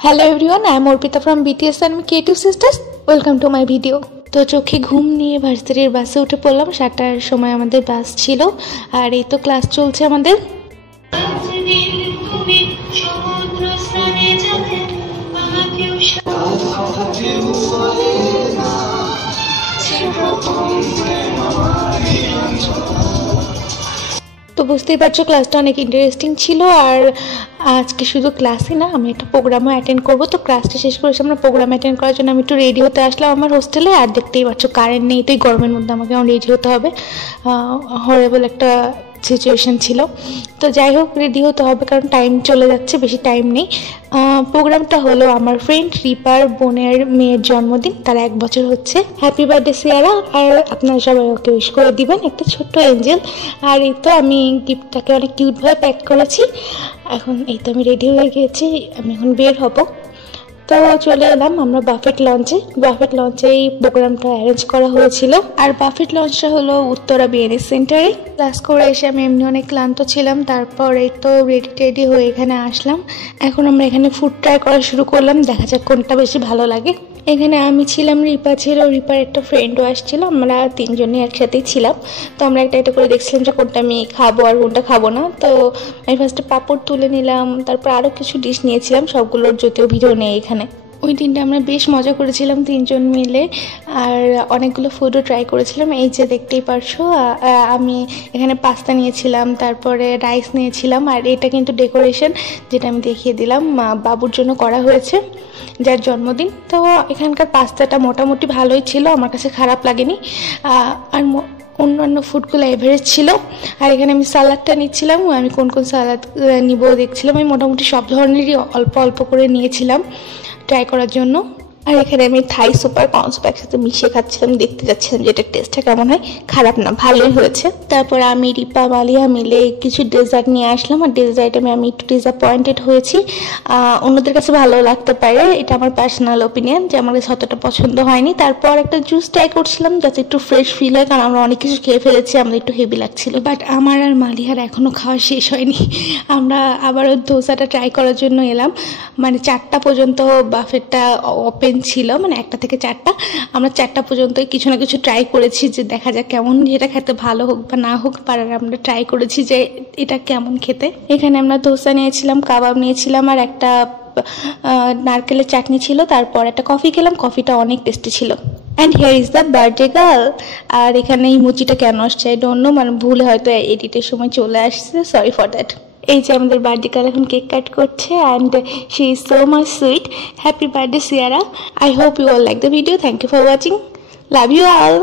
Hello everyone, I am Orpita from BTS and Creative Sisters. Welcome to my video. তো চোখে ঘুম নিয়ে ভার্সিটির বাসে উঠে পড়লাম। 7টার সময় আমাদের বাস ছিল আর এই তো ক্লাস চলছে আমাদের। তো বুঝতেই পারছো ক্লাসটা অনেক ইন্টারেস্টিং ছিল। আর আজকে শুধু ক্লাসই না, আমি একটা প্রোগ্রামও অ্যাটেন্ড করবো। তো ক্লাসটা শেষ করেছি, আমরা প্রোগ্রাম অ্যাটেন্ড করার জন্য আমি একটু রেডি হতে আসলাম আমার হোস্টেলে। আর দেখতেই পাচ্ছ কারেন্ট নেই, তো এই গরমের মধ্যে আমাকে এখন রেডি হতে হবে। হরেবল একটা সিচুয়েশন ছিল। তো যাই হোক, রেডি হতে হবে কারণ টাইম চলে যাচ্ছে, বেশি টাইম নেই। প্রোগ্রামটা হলো আমার ফ্রেন্ড রিপার বোনের মেয়ের জন্মদিন, তার 1 বছর হচ্ছে। Happy birthday সিয়ারা। আর আপনারা সবাই ওকে উইশ করে দিবেন, একটা ছোট্ট এঞ্জেল। আর এই তো আমি গিফটটাকে অনেক কিউটভাবে প্যাক করেছি। এখন এই তো আমি রেডি হয়ে গিয়েছি, আমি এখন বের হব। তো চলে এলাম আমরা বাফেট লঞ্চে এই প্রোগ্রামটা অ্যারেঞ্জ করা হয়েছিল। আর বাফেট লঞ্চটা হলো উত্তরা বিএনএস সেন্টারে। ক্লাস করে এসে আমি এমনি অনেক ক্লান্ত ছিলাম, তারপর এই তো রেডি হয়ে এখানে আসলাম। এখন আমরা এখানে ফুড ট্রাই করা শুরু করলাম, দেখা যাক কোনটা বেশি ভালো লাগে। এখানে আমি ছিলাম, রিপা ছিল, রিপার একটা ফ্রেন্ডও আসছিল, আমরা 3 জনই একসাথেই ছিলাম। তো আমরা একটা করে দেখছিলাম যে কোনটা আমি খাবো আর কোনটা খাবো না। তো আমি ফার্স্টে পাঁপড় তুলে নিলাম, তারপর আরও কিছু ডিশ নিয়েছিলাম, সবগুলোর যদিও ভিডিও নেই এখানে। ওই দিনটা আমরা বেশ মজা করেছিলাম 3 জন মিলে, আর অনেকগুলো ফুডও ট্রাই করেছিলাম। এই যে দেখতেই পারছো, আমি এখানে পাস্তা নিয়েছিলাম, তারপরে রাইস নিয়েছিলাম। আর এটা কিন্তু ডেকোরেশন, যেটা আমি দেখিয়ে দিলাম, বাবুর জন্য করা হয়েছে, যার জন্মদিন। তো এখানকার পাস্তাটা মোটামুটি ভালোই ছিল, আমার কাছে খারাপ লাগেনি। আর অন্যান্য ফুডগুলো এভারেজ ছিল। আর এখানে আমি সালাদটা নিচ্ছিলাম, আমি কোন সালাদ নিব দেখছিলাম। আমি মোটামুটি সব ধরনেরই অল্প অল্প করে নিয়েছিলাম ট্রাই করার জন্য। আর এখানে আমি থাই স্যুপ আর কর্ন স্যুপ একসাথে মিশিয়ে খাচ্ছিলাম, দেখতে যাচ্ছিলাম যে এটার টেস্টটা কেমন হয়। খারাপ না, ভালোই হয়েছে। তারপর আমি রিপা মালিয়া মিলে কিছু ডেজার্ট নিয়ে আসলাম, আর ডেজার্টে আমি একটু ডিসঅ্যাপয়েন্টেড হয়েছি। অন্যদের কাছে ভালো লাগতে পারে, এটা আমার পার্সোনাল ওপিনিয়ন, যে আমার কাছে অতটা পছন্দ হয়নি। তারপর একটা জুস ট্রাই করছিলাম যাতে একটু ফ্রেশ ফিল হয়, কারণ আমরা অনেক কিছু খেয়ে ফেলেছি, আমাদের একটু হেভি লাগছিল। বাট আমার আর মালিহার এখনও খাওয়া শেষ হয়নি। আমরা আবারও ধোসাটা ট্রাই করার জন্য এলাম, মানে 4টা পর্যন্ত বাফেটটা ওপেন ছিল, মানে 1টা থেকে 4টা। আমরা 4টা পর্যন্তই কিছু না কিছু ট্রাই করেছি, যে দেখা যাক কেমন, যেটা খেতে ভালো হোক বা না হোক, পারার আমরা ট্রাই করেছি যে এটা কেমন খেতে। এখানে আমরা ধোসা নিয়েছিলাম, কাবাব নিয়েছিলাম, আর একটা নারকেলের চাটনি ছিল। তারপর একটা কফি খেলাম, কফিটা অনেক টেস্টি ছিল। And here is the birthday girl. আর এখানে এই মুচিটা কেন আসছে আই ডোন্ট নো, মানে ভুলে হয়তো এডিটের সময় চলে আসছে, সরি ফর দ্যাট। এই যে আমাদের বার্থডে গার্ল এখন কেক কাট করছে, and she is so much sweet. Happy birthday Siara. I hope you all like the video. Thank you for watching. Love you all.